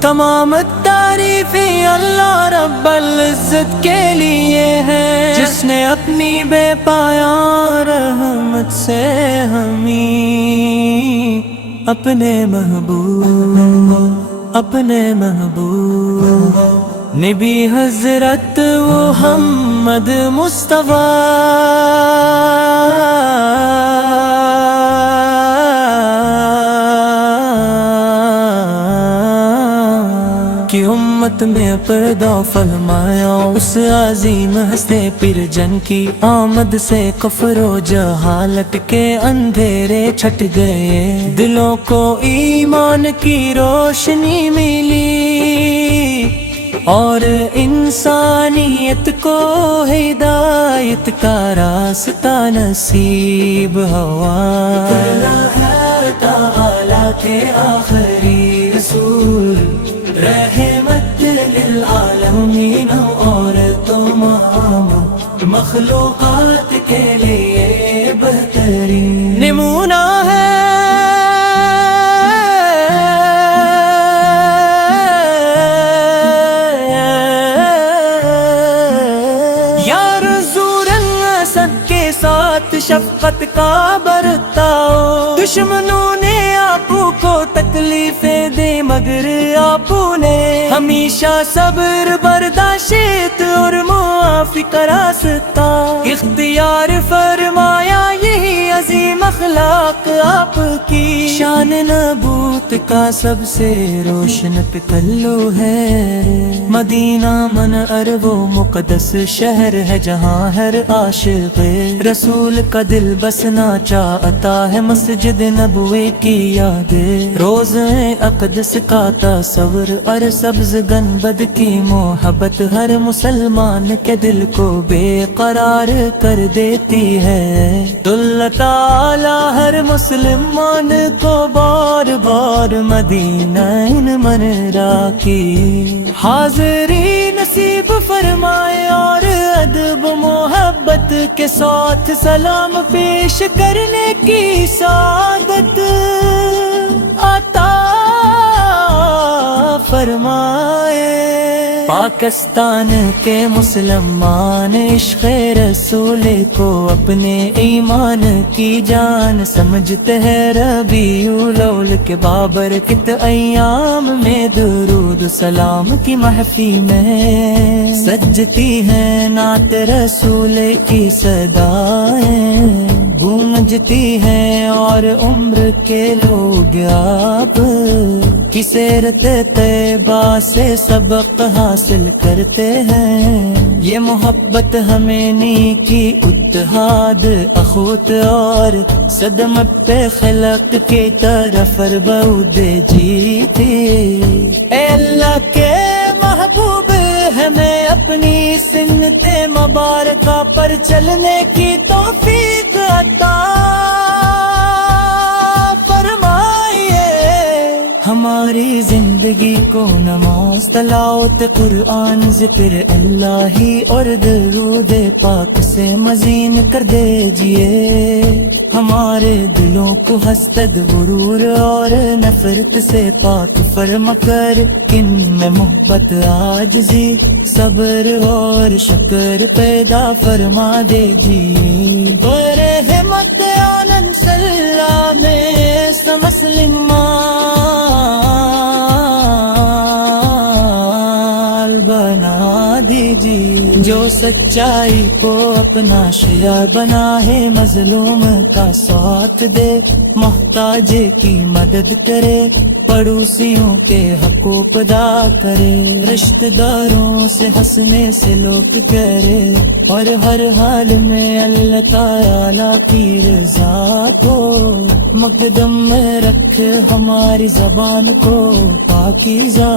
تمام تعریفیں اللہ رب العزت کے لیے ہے، جس نے اپنی بے پایاں رحمت سے ہمیں اپنے محبوب نبی حضرت محمد مصطفیٰ کی امت میں پردہ فرمایا، اس عظیم ہستے پھر جن کی آمد سے کفر و جہالت کے اندھیرے چھٹ گئے، دلوں کو ایمان کی روشنی ملی اور انسانیت کو ہدایت کا راستہ نصیب ہوا۔ اللہ تعالیٰ کے آخری رسول رحمت للعالمین اور تمام مخلوقات کے لیے بہترین نمونہ ہے۔ یا رسول اللہ سب کے ساتھ شفقت کا برتاؤ، دشمنوں نے آپ کو تکلیفیں دے مگر آپ نے ہمیشہ صبر برداشت اور معافی کا راستہ اختیار فرمایا، یہی عظیم اخلاق آپ کی شان نبوت کا سب سے روشن پہلو ہے۔ مدینہ منور وہ مقدس شہر ہے جہاں ہر عاشق رسول کا دل بسنا چاہتا ہے، مسجد نبوی کی یادیں، روزہ اقدس کا تصور اور سبز گنبد کی محبت ہر مسلمان کے دل کو بے قرار کر دیتی ہے، تو اللہ تعالی ہر مسلمان کو بار بار مدینہ منورہ کی حاضری نصیب فرمائے، اور ادب محبت کے ساتھ سلام پیش کرنے کی سعادت عطا فرمائے۔ پاکستان کے مسلمان عشق رسول کو اپنے ایمان کی جان سمجھتے ہیں، ربیع الاول کے بابرکت ایام میں درود سلام کی محفل میں سجتی ہیں، نعت رسول کی صدائیں گونجتی ہیں، اور عمر کے لوگ آپ کی سیرت طیبہ سے سبق حاصل کرتے ہیں، یہ محبت ہمیں نیکی اتحاد اخوت اور صدم پہ خلق کی طرف بعود جیتی۔ اے اللہ کے محبوب ہمیں اپنی سنت مبارکہ پر چلنے کی توفیق عطا فرمائیے، ہماری زندگی کو نماز تلاوت قرآن ذکر الہی اور درود پاک سے مزین کر دیجئے، ہمارے دلوں کو حسد غرور اور نفرت سے پاک فرما کر ان میں محبت عاجزی صبر اور شکر پیدا فرما دیجئے، برحمت آنند سلام مسلم بنا دیجیے، جو سچائی کو اپنا شعار بنا ہے، مظلوم کا ساتھ دے، محتاج کی مدد کرے، پڑوسیوں کے حقوق ادا کرے، رشتہ داروں سے ہنسنے سے لوٹ کرے، اور ہر حال میں اللہ تعالی کی رضا کو مقدم میں رکھ، ہماری زبان کو پاکیزہ،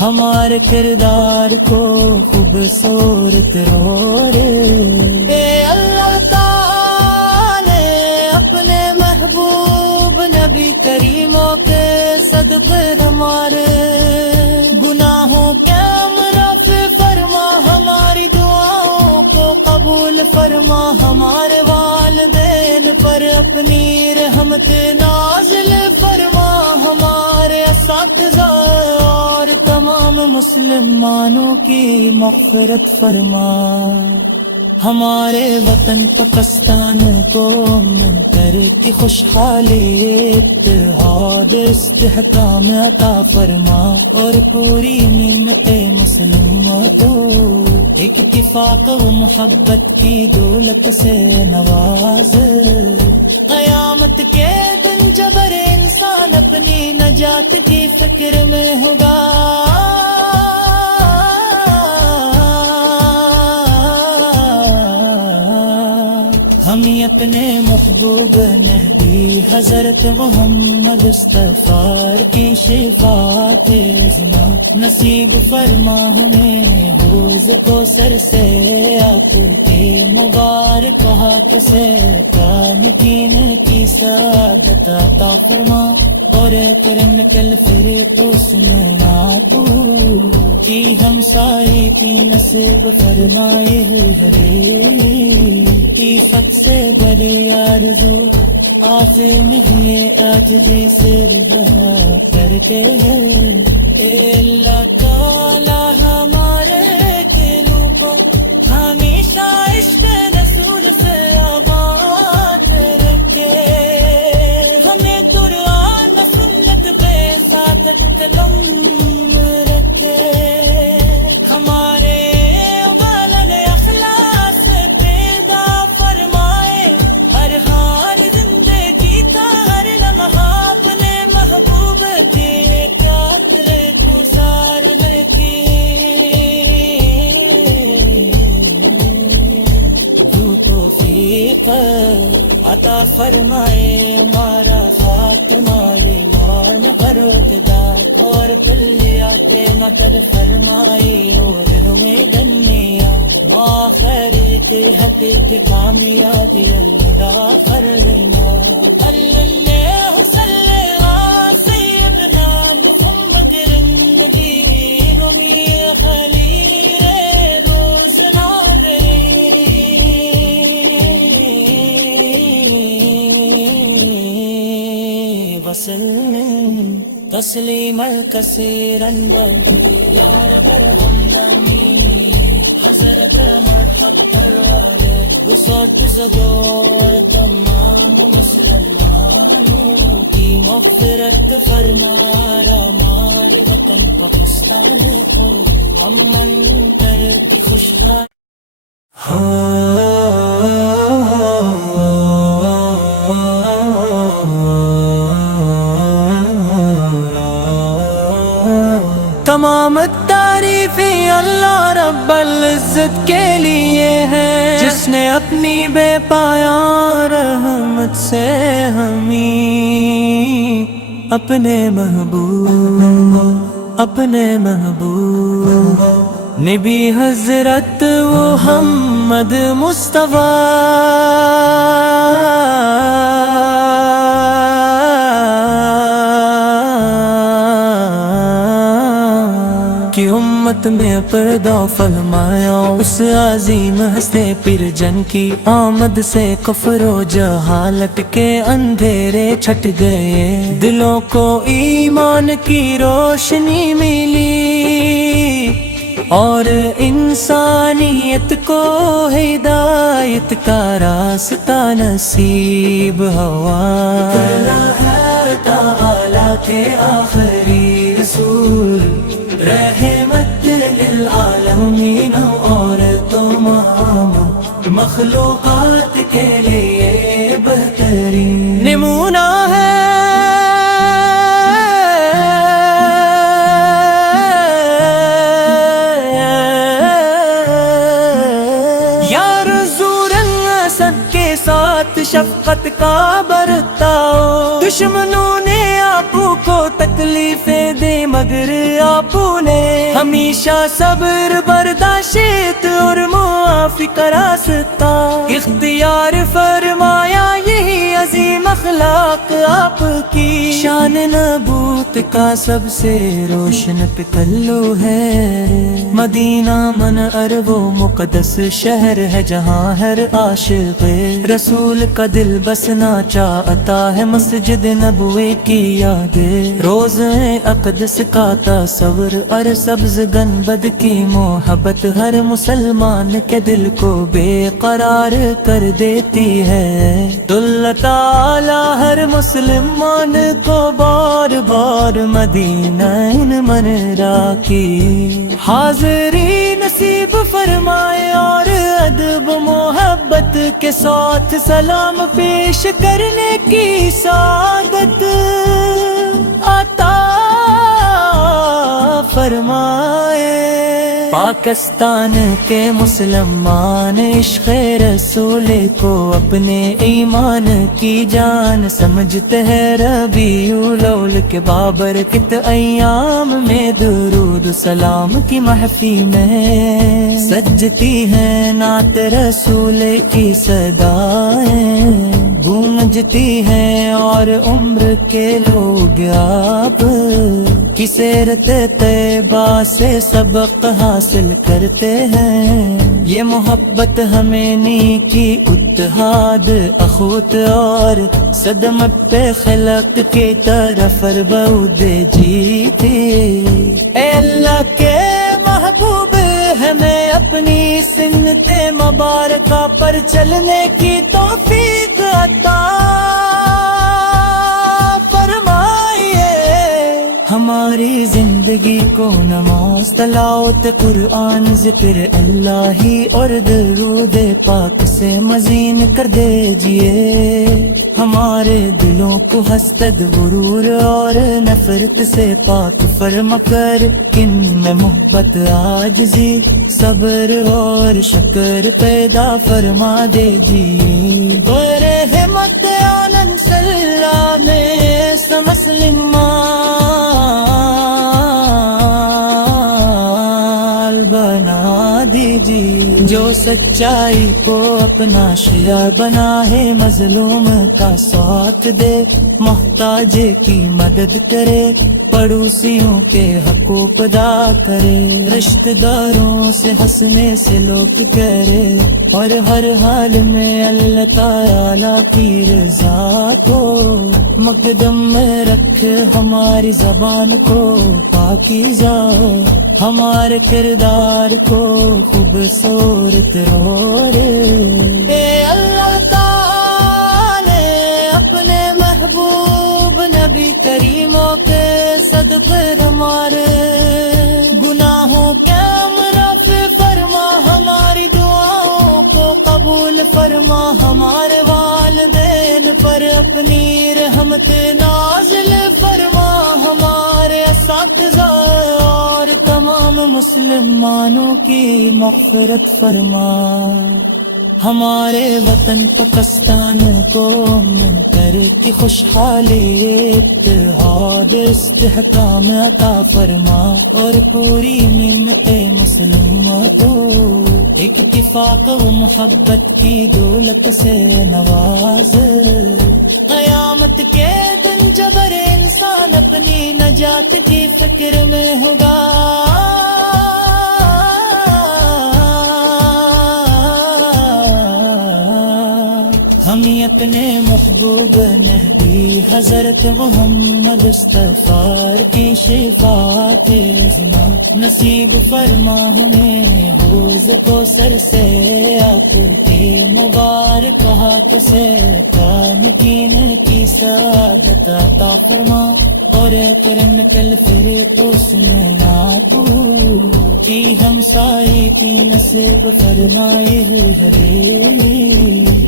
ہمارے کردار کو خوبصورت اور اے اللہ تعالی اپنے محبوب نبی کریموں کے صدقے ہمارے گناہوں کے معاف فرما، ہماری دعاؤں اپنی رحمت نازل فرما، ہمارے اساتذہ اور تمام مسلمانوں کی مغفرت فرما، ہمارے وطن پاکستان کو من کرتی خوشحالی، اتحاد استحکام عطا فرما، اور پوری نعمت مسلموں کو اتفاق و محبت کی دولت سے نواز، قیامت کے دن جب ہر انسان اپنی نجات کی فکر میں ہوگا، ہم اپنے محبوب مہدی حضرت محمد مصطفیٰ کی شفاعت عظما نصیب فرما، ہمیں حوض کوثر سے آپ کے مبارک ہاتھ سے قانتین کی سعادت عطا فرما، اور کرم کل فردوس میں آپ کی ہمسائی کی نصیب فرمائے، ہرے کی سب سے بڑی آرزو عظیم ہے عاجزی سے رضا کر کے، اے اللہ تعالی ہمارے دلوں کو ہمیشہ عشق رسول سے آباد رکھے، ہمیں قرآن سنت پہ ساتھ قلم رکھے، ہمارے ابال اخلاص سے پیدا فرمائے، ہر ہار زندگی کا ہر لمحہ اپنے محبوب کے قافلے کو سار رکھے، جو توفیق عطا فرمائے، ہمارا خاتمہ ایمان غروتدار اور کلیات مدد فرمائی، اور ہمیں دنیا آخرت حقیقی کامیابی عطا فرما، اللہ صلی علی سیدنا محمد النبی امی خلیل روز وسلم تسلیما کثیرا یا رب العالمین، حضرت مرحب کرے وسعت زدور تمام مسلمانوں کی مغفرت فرما، ہمارے وطن پاکستان کو امن کر خوشحال تمام تعریفیں اللہ رب العزت کے لیے ہے، جس نے اپنی بے پایان رحمت سے ہمیں اپنے محبوب نبی حضرت محمد مصطفیٰ کی امت میں پردہ فرمایا، اس عظیم ہستے پیر جن کی آمد سے کفر و جہالت کے اندھیرے چھٹ گئے، دلوں کو ایمان کی روشنی ملی، اور انسانیت کو ہدایت کا راستہ نصیب ہوا، تعالیٰ کے آخری رسول رحمت للعالمین، اور تمام مخلوقات کے لیے بہترین نمونہ ہے، یا رسول اللہ سب کے ساتھ شفقت کا برتاؤ، دشمنوں نے آپ کو تکلیفیں دے مگر آپ نے ہمیشہ صبر برداشت اور معافی کا راستہ اختیار فرمایا یہی عظیم اخلاق آپ کی، شان نبوت کا سب سے روشن پہلو ہے، مدینہ منور وہ مقدس شہر ہے جہاں ہر عاشق رسول کا دل بسنا چاہتا ہے، مسجد نبوی کی یاد، روزہ اقدس کا تصور اور سبز گنبد کی محبت ہر مسلمان کے دل کو بے قرار کر دیتی ہے، تو اللہ تعالی ہر مسلمان کو بار بار مدینہ منورہ کی حاضری نصیب فرمائے، اور ادب محبت کے ساتھ سلام پیش کرنے کی سعادت عطا فرمائے۔ پاکستان کے مسلمان عشق رسول کو اپنے ایمان کی جان سمجھتے ہیں، ربیع الاول کے بابرکت ایام میں درود سلام کی محفل میں سجتی ہیں، نعت رسول کی صدائیں گونجتی ہیں، اور عمر کے لوگ آپ کی سیرت طیبہ سے سبق حاصل کرتے ہیں، یہ محبت ہمیں نیکی اتحاد اخوت اور صدم پہ خلق کی طرف بعود جی تھی، اے اللہ کے محبوب ہمیں اپنی سنت مبارکہ پر چلنے کی توفیق عطا فرمائیے، ہماری زندگی کو نماز تلاوت قرآن ذکر الہی اور درود پاک سے مزین کر دیجئے، ہمارے دلوں کو حسد غرور اور نفرت سے پاک فرما کر ان میں محبت عاجزی صبر اور شکر پیدا فرما دیجئے، برحمت آنند سلام مسلم بنا دیجیے، جو سچائی کو اپنا شعار بنا ہے، مظلوم کا ساتھ دے، محتاج کی مدد کرے، پڑوسیوں کے حقوق ادا کرے، رشتہ داروں سے ہنسنے سے لوگ کرے، اور ہر حال میں اللہ تعالی کی رضا کو مقدم میں رکھ، ہماری زبان کو پاکیزہ، ہمارے کردار کو خوبصورت اور اے اللہ تعالی اپنے محبوب نبی کریموں کے صدقے ہمارے گناہوں کے معافی فرما، ہماری دعاؤں کو قبول فرما، ہمارے والدین پر اپنی رحمت نازل فرما، ہمارے اساتذہ اور تمام مسلمانوں کی مغفرت فرما، ہمارے وطن پاکستان کو مل کر کی خوشحالی اتحاد استحکام عطا فرما، اور پوری نعمت مسلمہ کو اتفاق و محبت کی دولت سے نواز، قیامت کے دن جب ہر انسان اپنی نجات کی فکر میں ہوگا، ہم اپنے محبوب مہدی حضرت محمد مصطفیٰ کی شفاعت عظمیٰ نصیب فرما، ہمیں حوض کوثر سے آپ کے مبارک ہاتھ سے قانتین کی سعادت عطا فرما، اور کرن کل پھر اس میں آپو کی ہمسائی کی نصیب فرمائے،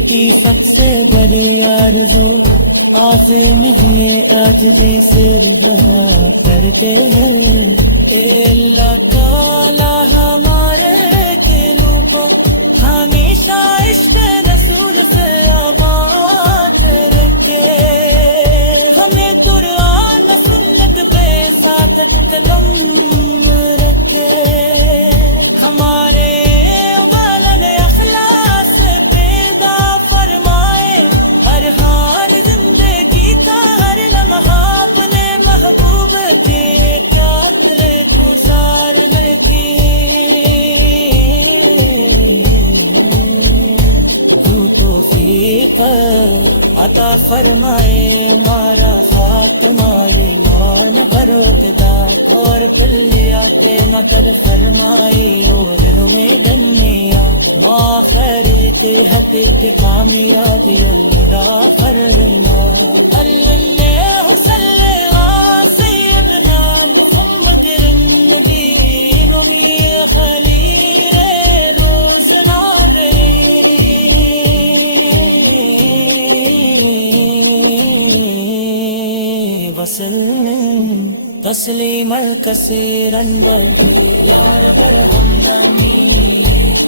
کی سب سے بڑی آرزو عظیم ہے عاجزی سے رجوع کرتے ہیں، اے اللہ تعالی ہمارے دلوں کو ہمیشہ عشق رسول سے آباد رکھے، ہمیں قرآن سنت پہ ساتھ قدم رکھے، ہمارے والن اخلاص سے پیدا عطا فرمائے ہمارا خواب تمہاری مان فروغ دار اور کلیا کے مدد فرمائی اور ہمیں دنیا آخرت حقیق کامیابی اللہ فرما اللہ صلی علی سیدنا محمد رنگی نبی خلیل روزنا وسلم تسلیما کثیرا یار برہمدانی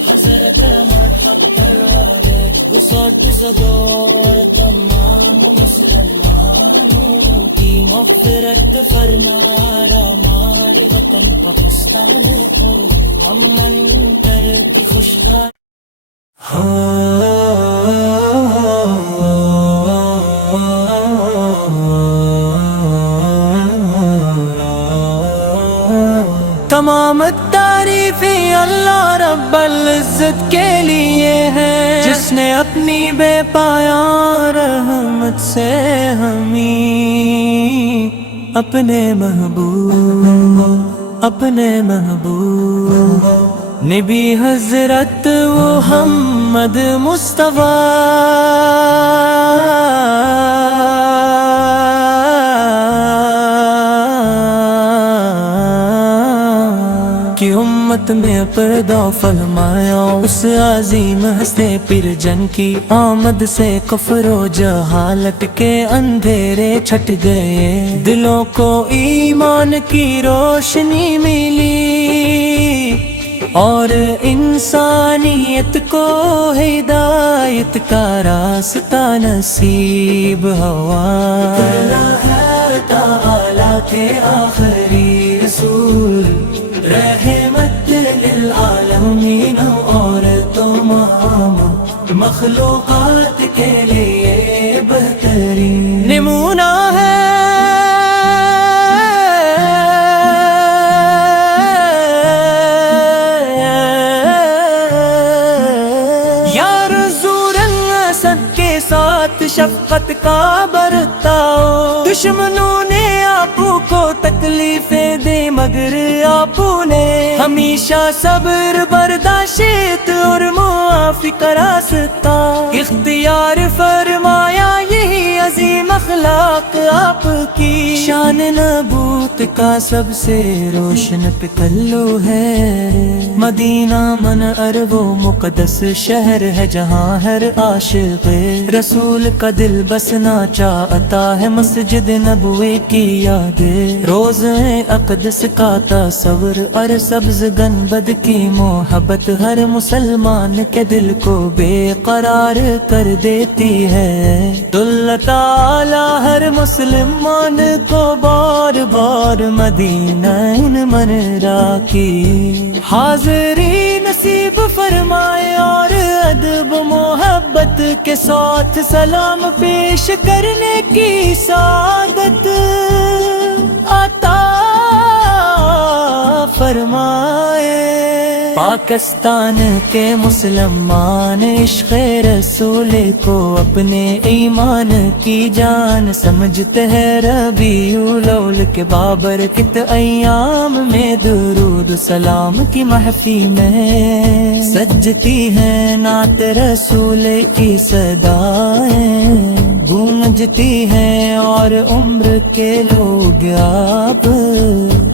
حضرت مرحب پروارے وسعت زدور تمام مسلمانوں کی مغفرت فرما ہمارے وطن پاکستان کو امن کر کے خوشگوار تمام تعریفیں اللہ رب العزت کے لیے ہے جس نے اپنی بے پایان رحمت سے ہمیں اپنے محبوب نبی حضرت محمد مصطفیٰ کی امت میں پردہ فرمایا اس عظیم ہستے پیر جن کی آمد سے کفر و جہالت کے اندھیرے چھٹ گئے دلوں کو ایمان کی روشنی ملی اور انسانیت کو ہدایت کا راستہ نصیب ہوا اللہ تعالیٰ کے آخری رسول رحمت للعالمین اور تمام مخلوقات کے لیے بہترین نمونہ ہے شفقت کا برتاؤ دشمنوں نے آپ کو تکلیفیں دے مگر آپ نے ہمیشہ صبر برداشت اور معافی کا راستہ اختیار فرمایا یہی عظیم اخلاق آپ کی شان نبوت کا سب سے روشن پہلو ہے مدینہ منور وہ مقدس شہر ہے جہاں ہر عاشق رسول کا دل بسنا چاہتا ہے مسجد نبوی کی یادیں روزے اقدس کا تصور اور سبز گنبد کی محبت ہر مسلمان کے دل کو بے قرار کر دیتی ہے تو اللہ تعالی ہر مسلمان کو بار بار مدینہ منرا کی حاضری نصیب فرمائے اور ادب محبت کے ساتھ سلام پیش کرنے کی سعادت عطا فرمائے پاکستان کے مسلمان عشق رسول کو اپنے ایمان کی جان سمجھتے ہیں ربیع الاول کے بابرکت ایام میں درود سلام کی محفل میں سجتی ہیں نعت رسول کی صدائیں گونجتی ہیں اور عمر کے لوگ آپ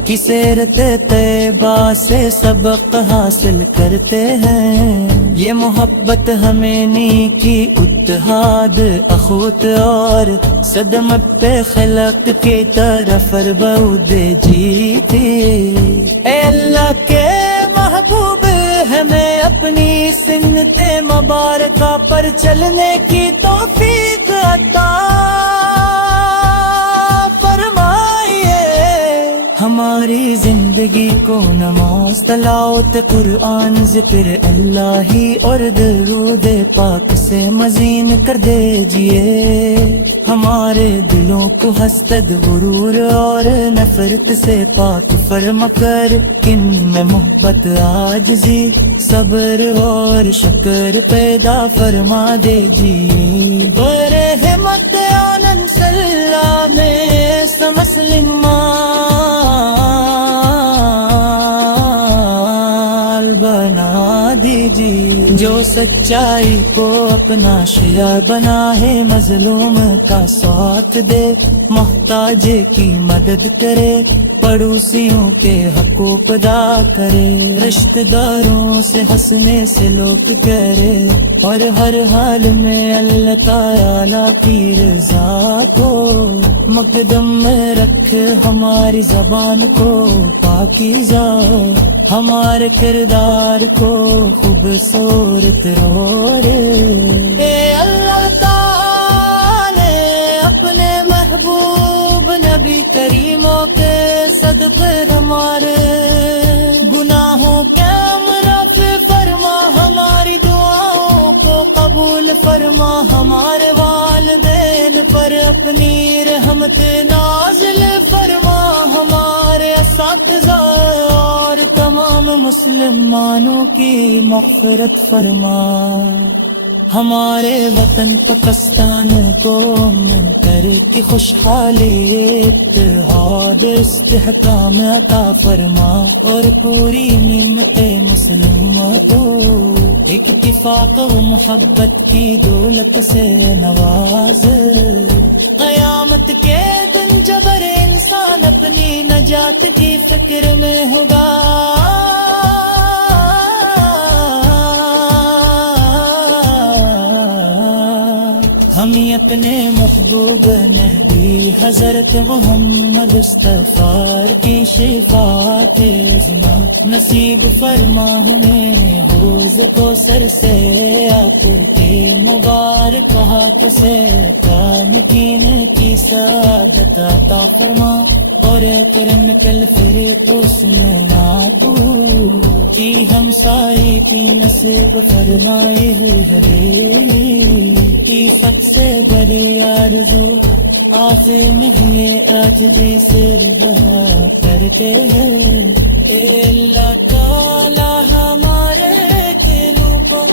کی سیرت طیبہ سے سبق حاصل کرتے ہیں یہ محبت ہمیں نیکی اتحاد اخوت اور صدم پہ خلق کی طرف بعود جیتی اے اللہ کے محبوب ہمیں اپنی سنت مبارکہ پر چلنے کی توفیق عطا فرمائیے ہماری زندگی کو نماز تلاوت قرآن ذکر اللہ ہی اور درود پاک سے مزین کر دیجئے، ہمارے دلوں کو حسد غرور اور نفرت سے پاک فرما کر، ان میں محبت عاجزی صبر اور شکر پیدا فرما دیجئے۔ برحمت آنند سلام مسلم بنا دیجیے، جو سچائی کو اپنا شعار بنا ہے، مظلوم کا ساتھ دے، محتاج کی مدد کرے، پڑوسیوں کے حقوق ادا کرے، رشتہ داروں سے ہنسنے سے لوگ کرے، اور ہر حال میں اللہ تعالی کی رضا کو مقدم میں رکھ، ہماری زبان کو پاکیزہ، ہمارے کردار کو خوبصورت اور اے اللہ تعالی اپنے محبوب نبی کریموں کے صدقے ہمارے گناہوں کے معافی فرما، ہماری دعاؤں کو قبول فرما، ہمارے والدین پر اپنی رحمت نازل فرما، ہمارے اساتذہ اور تمام مسلمانوں کی مغفرت فرما، ہمارے وطن پاکستان کو مل کر کی خوشحالی اتحاد استحکام عطا فرما، اور پوری نعمت مسلموں کو اتفاق و محبت کی دولت سے نواز، قیامت کے دن جب ہر انسان اپنی نجات کی فکر میں ہوگا، ہمیں اپنے محبوب نبی حضرت محمد مصطفیٰ کی شفاعت عظمی نصیب فرما، ہمیں حوض کوثر سے آپ کے مبارک ہاتھ سے قانتین کی سعادت عطا فرما، اور کرم کل فردوس میں ناتو کی ہمسائی کی نصیب فرمائی کی سب سے بڑی آرزو آخر نہیں عاجزی سے رضا کرتے ہیں، اے اللہ تعالی ہمارے دلوں کو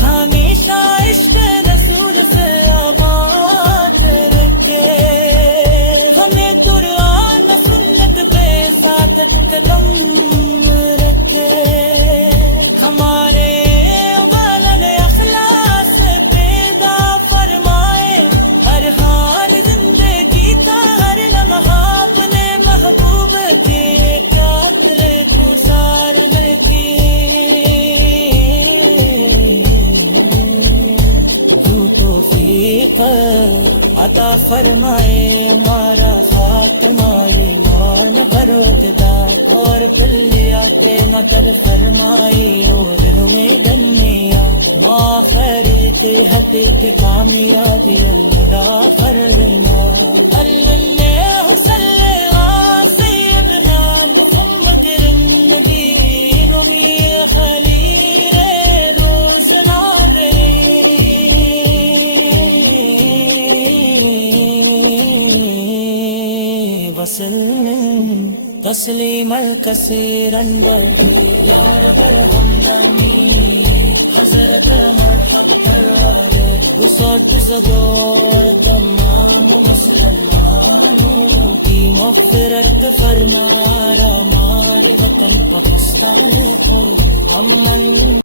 ہمیشہ عشق رسول سے آباد رکھے، ہمیں قرآن سنت پہ ساتھ قلم رکھے، ہمارے والد اخلاص سے پیدا فرمائے، ہر ہار زندگی کا ہر لمحہ اپنے محبوب کے قاتلے کو سار لیتی، جو توفیق عطا فرمائے، ہمارا خاتمہ ایمان غروجدہ اور کلیات مدد فرمائی، اور ہمیں دنیا آخرت حقیق کامیابی اللہ فرما، اللہ صلی علی سیدنا محمد النبی ومی خلیل روزنا وسلم تسلیما کثیرا یا رب العالمین، حضرت محمد وسعت زدور تمام مسلمانوں کی مغفرت فرما، ہمارے وطن پاکستان کو امن